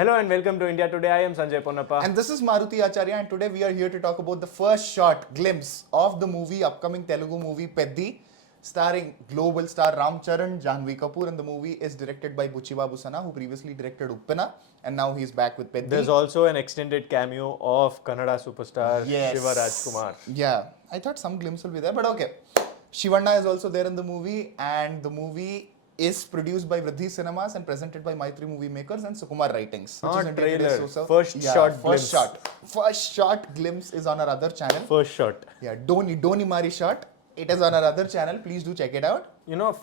Hello and welcome to India Today. I am Sanjay Ponnappa. And this is Maruti Acharya, and today we are here to talk about the first short glimpse of the movie, upcoming Telugu movie Peddi, starring global star Ram Charan, Janhvi Kapoor, and the movie is directed by Buchi Babu Sana, who previously directed Uppena, and now he's back with Peddi. There's also an extended cameo of Kannada superstar Yes. Shiva Rajkumar. Yeah, I thought some glimpse will be there, but okay. Shivanna is also there in the movie, and the movie is produced by Vriddhi Cinemas and presented by Maitri Movie Makers and Sukumar Writings. Not integrated trailer, as first shot glimpse. First shot glimpse is on our other channel. First shot. Yeah, Doni Mari shot. It is on our other channel. Please do check it out.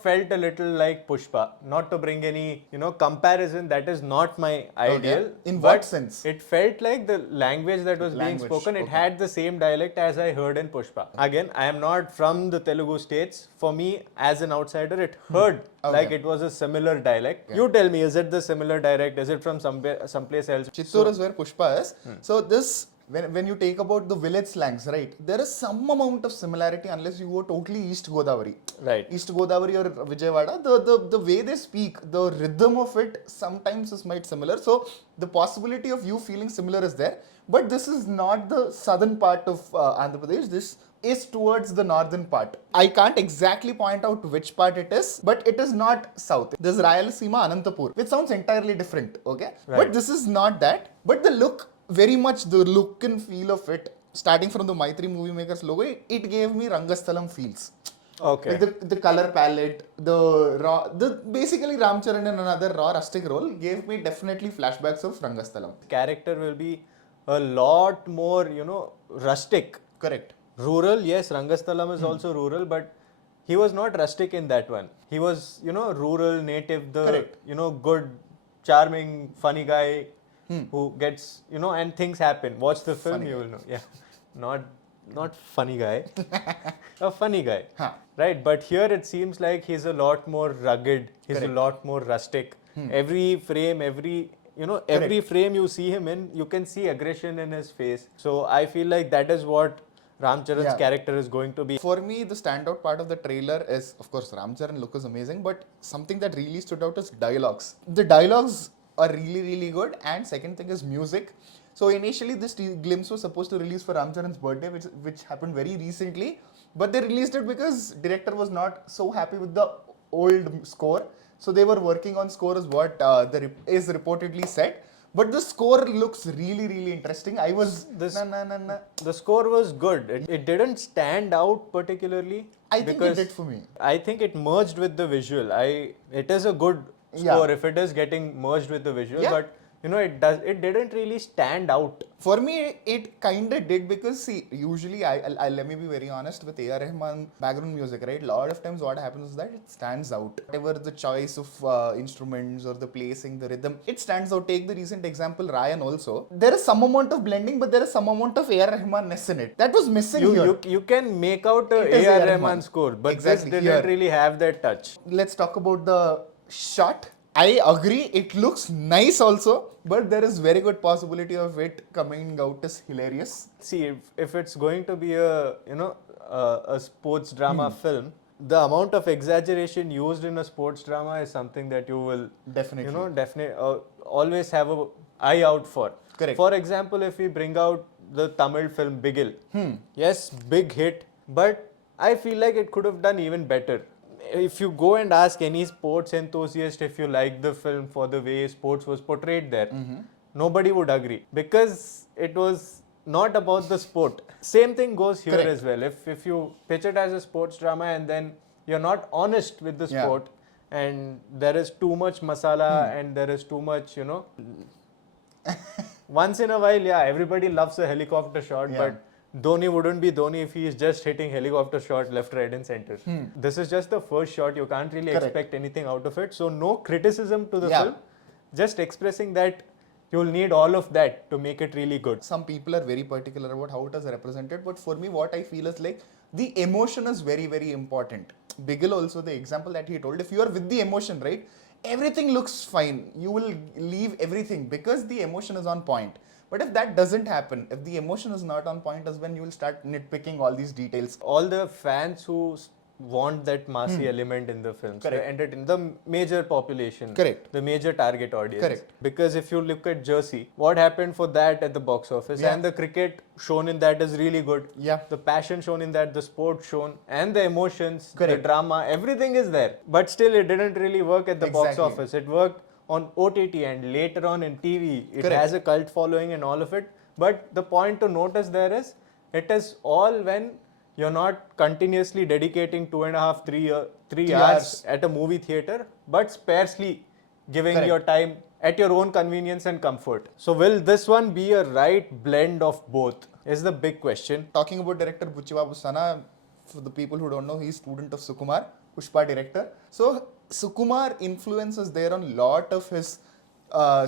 Felt a little like Pushpa. Not to bring any, comparison. That is not my ideal. Okay. In but what sense? It felt like the language that was being spoken. It had the same dialect as I heard in Pushpa. Again, I am not from the Telugu states. For me, as an outsider, it heard like it was a similar dialect. You tell me, is it the similar dialect? Is it from someplace else? Chittor is where Pushpa is. So this, when you take about the village slangs, right, there is some amount of similarity unless you go totally East Godavari. Right. East Godavari or Vijayawada, the way they speak, the rhythm of it sometimes is might similar. So the possibility of you feeling similar is there. But this is not the southern part of Andhra Pradesh. This is towards the northern part. I can't exactly point out which part it is, but it is not south. This is Rayalaseema Anantapur, which sounds entirely different, okay? Right. But this is not that. But the look, very much the look and feel of it, starting from the Maitri Movie Makers logo, it gave me Rangasthalam feels. Okay. Like the color palette, basically Ram Charan in another raw rustic role gave me definitely flashbacks of Rangasthalam. Character will be a lot more, rustic. Correct. Rural, yes, Rangasthalam is also rural, but he was not rustic in that one. He was, rural, native, Correct. good, charming, funny guy who gets, and things happen. Watch the film, Funny you will know. Yeah, not funny guy, a funny guy. Huh. Right, but here it seems like he's a lot more rugged, he's Correct. a lot more rustic. Every frame, every frame you see him in, you can see aggression in his face. So I feel like that is what Ram Charan's character is going to be. For me, the standout part of the trailer is, of course, Ram Charan look is amazing, but something that really stood out is dialogues. The dialogues are really, really good, and second thing is music. So initially, this glimpse was supposed to release for Ram Charan's birthday, which happened very recently, but they released it because director was not so happy with the old score. So they were working on score, is what is reportedly said. But the score looks really, really interesting. I was The score was good. It didn't stand out particularly. I think it did for me. I think it merged with the visual. It is a good score if it is getting merged with the visual, but it didn't really stand out. For me, it kind of did because, see, usually, I let me be very honest with A.R. Rahman background music, right? A lot of times what happens is that it stands out. Whatever the choice of instruments or the placing, the rhythm, it stands out. Take the recent example, Ryan also. There is some amount of blending, but there is some amount of A.R. Rahman-ness in it. That was missing here. You can make out a It is A.R. A.R. Rahman score, but Exactly, this didn't really have that touch. Let's talk about the shot. I agree, it looks nice also, but there is very good possibility of it coming out as hilarious. See, if it's going to be a sports drama film, the amount of exaggeration used in a sports drama is something that you will Definitely. always have a eye out for. Correct. For example, if we bring out the Tamil film Bigil, yes, big hit, but I feel like it could have done even better. If you go and ask any sports enthusiast if you like the film for the way sports was portrayed there, nobody would agree because it was not about the sport. Same thing goes here Correct. as well. If you pitch it as a sports drama and then you're not honest with the sport and there is too much masala and there is too much, once in a while, everybody loves a helicopter shot, but Dhoni wouldn't be Dhoni if he is just hitting helicopter shot left, right and center. This is just the first shot. You can't really expect anything out of it. So no criticism to the film. Just expressing that you'll need all of that to make it really good. Some people are very particular about how it is represented, but for me, what I feel is like the emotion is very, very important. Bigil also, the example that he told, if you are with the emotion, right, everything looks fine. You will leave everything because the emotion is on point. But if that doesn't happen, if the emotion is not on point, is when you will start nitpicking all these details. All the fans who want that massy element in the films. Correct. The the major population. Correct. The major target audience. Correct. Because if you look at Jersey, what happened for that at the box office, Yeah. and the cricket shown in that is really good. Yeah. The passion shown in that, the sport shown, and the emotions, Correct. the drama, everything is there. But still, it didn't really work at the box Exactly. office. It worked on OTT and later on in TV. It Correct. has a cult following and all of it. But the point to notice there is, it is all when you're not continuously dedicating 2.5, 3 hours at a movie theater, but sparsely giving Correct. your time at your own convenience and comfort. So will this one be a right blend of both? Is the big question. Talking about director Buchibabu Sana, for the people who don't know, he's student of Sukumar, Pushpa director. So Sukumar influence is there on lot of his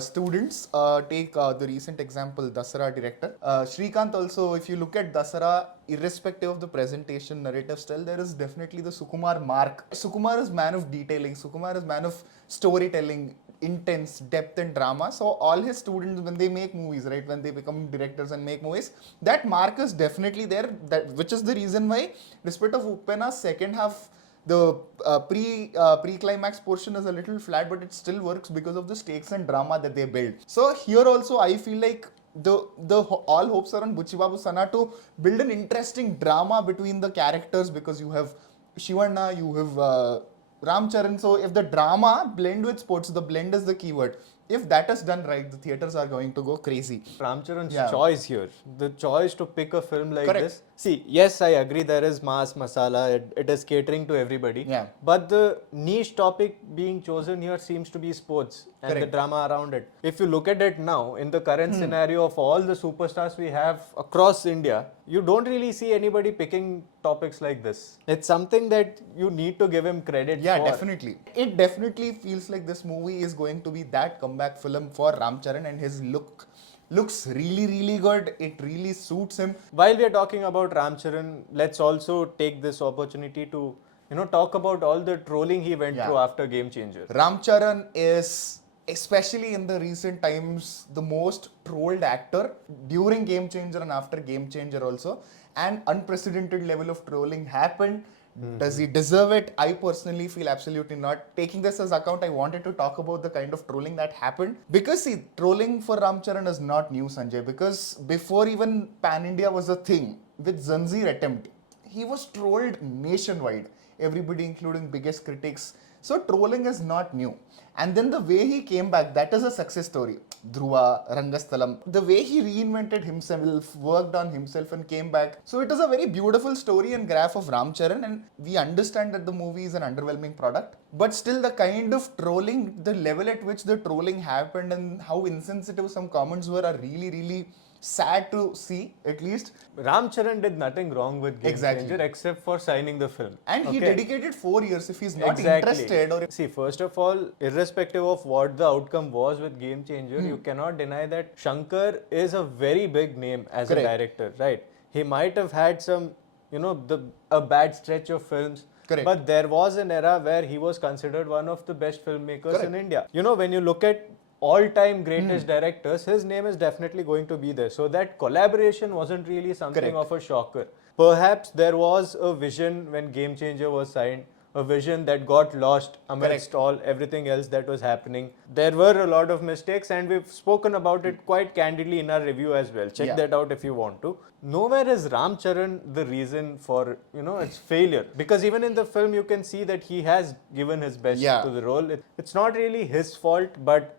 students. Take the recent example, Dasara director. Shrikant also, if you look at Dasara, irrespective of the presentation, narrative style, there is definitely the Sukumar mark. Sukumar is man of detailing. Sukumar is man of storytelling, intense depth and drama. So all his students, when they make movies, right, when they become directors and make movies, that mark is definitely there. That which is the reason why, despite of Upena's second half, the pre-climax portion is a little flat, but it still works because of the stakes and drama that they build. So here also, I feel like all hopes are on Buchibabu Sana to build an interesting drama between the characters, because you have Shivanna, you have Ramcharan. So if the drama blend with sports, the blend is the keyword. If that is done right, the theaters are going to go crazy. Ramcharan's Yeah. choice here, the choice to pick a film like Correct. this. See, yes, I agree there is mass masala, it is catering to everybody. Yeah. But the niche topic being chosen here seems to be sports and the Correct. drama around it. If you look at it now, in the current scenario of all the superstars we have across India, you don't really see anybody picking topics like this. It's something that you need to give him credit Yeah, for. definitely. It definitely feels like this movie is going to be that comeback film for Ramcharan, and his looks really, really good. It really suits him. While we are talking about Ramcharan, let's also take this opportunity to talk about all the trolling he went Yeah. through after Game Changer. Ramcharan is, especially in the recent times, the most trolled actor during Game Changer and after Game Changer also. An unprecedented level of trolling happened. Does he deserve it? I personally feel absolutely not. Taking this as account, I wanted to talk about the kind of trolling that happened. Because see, trolling for Ramcharan is not new, Sanjay. Because before even Pan India was a thing, with Zanjeer attempt, he was trolled nationwide. Everybody, including biggest critics. So trolling is not new. And then the way he came back, that is a success story. Dhruva, Rangasthalam, the way he reinvented himself, worked on himself and came back. So it is a very beautiful story and graph of Ramcharan, and we understand that the movie is an underwhelming product. But still the kind of trolling, the level at which the trolling happened and how insensitive some comments were are really, really sad to see, at least. Ramcharan did nothing wrong with Game Exactly. Changer except for signing the film. And he Okay? dedicated 4 years. If he's not interested, or See, first of all, irrespective of what the outcome was with Game Changer, you cannot deny that Shankar is a very big name as Correct. a director, right? He might have had some, a bad stretch of films. Correct. But there was an era where he was considered one of the best filmmakers Correct. in India. When you look at all-time greatest directors, his name is definitely going to be there. So that collaboration wasn't really something Correct. of a shocker. Perhaps there was a vision when Game Changer was signed, a vision that got lost amidst everything else that was happening. There were a lot of mistakes, and we've spoken about it quite candidly in our review as well. Check Yeah. that out if you want to. Nowhere is Ramcharan the reason for its failure, because even in the film you can see that he has given his best Yeah. to the role. It's not really his fault, but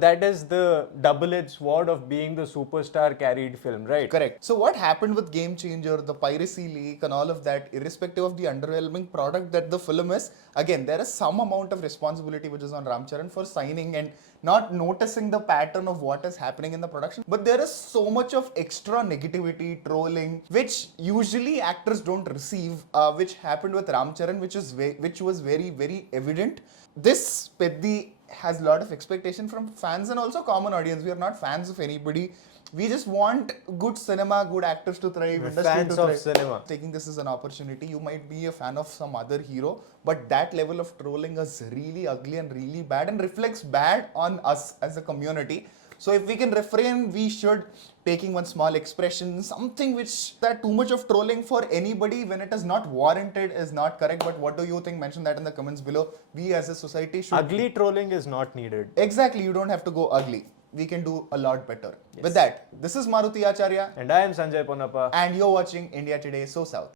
that is the double-edged sword of being the superstar carried film, right? correct. So what happened with Game Changer, the piracy leak and all of that, irrespective of the underwhelming product that the film is, again, there is some amount of responsibility which is on Ramcharan for signing and not noticing the pattern of what is happening in the production. But there is so much of extra negativity, trolling, which usually actors don't receive, which happened with Ramcharan, which was very, very evident. This Peddi has a lot of expectation from fans and also common audience. We are not fans of anybody. We just want good cinema, good actors to thrive, We're industry fans to of thrive. cinema. Taking this as an opportunity, you might be a fan of some other hero, but that level of trolling is really ugly and really bad and reflects bad on us as a community. So if we can refrain, we should taking one small expression, something which that too much of trolling for anybody when it is not warranted is not correct. But what do you think? Mention that in the comments below. We as a society should Ugly trolling is not needed. exactly. You don't have to go ugly. We can do a lot better. With that, this is Maruti Acharya, And I am Sanjay Ponappa. and you're watching India Today So South.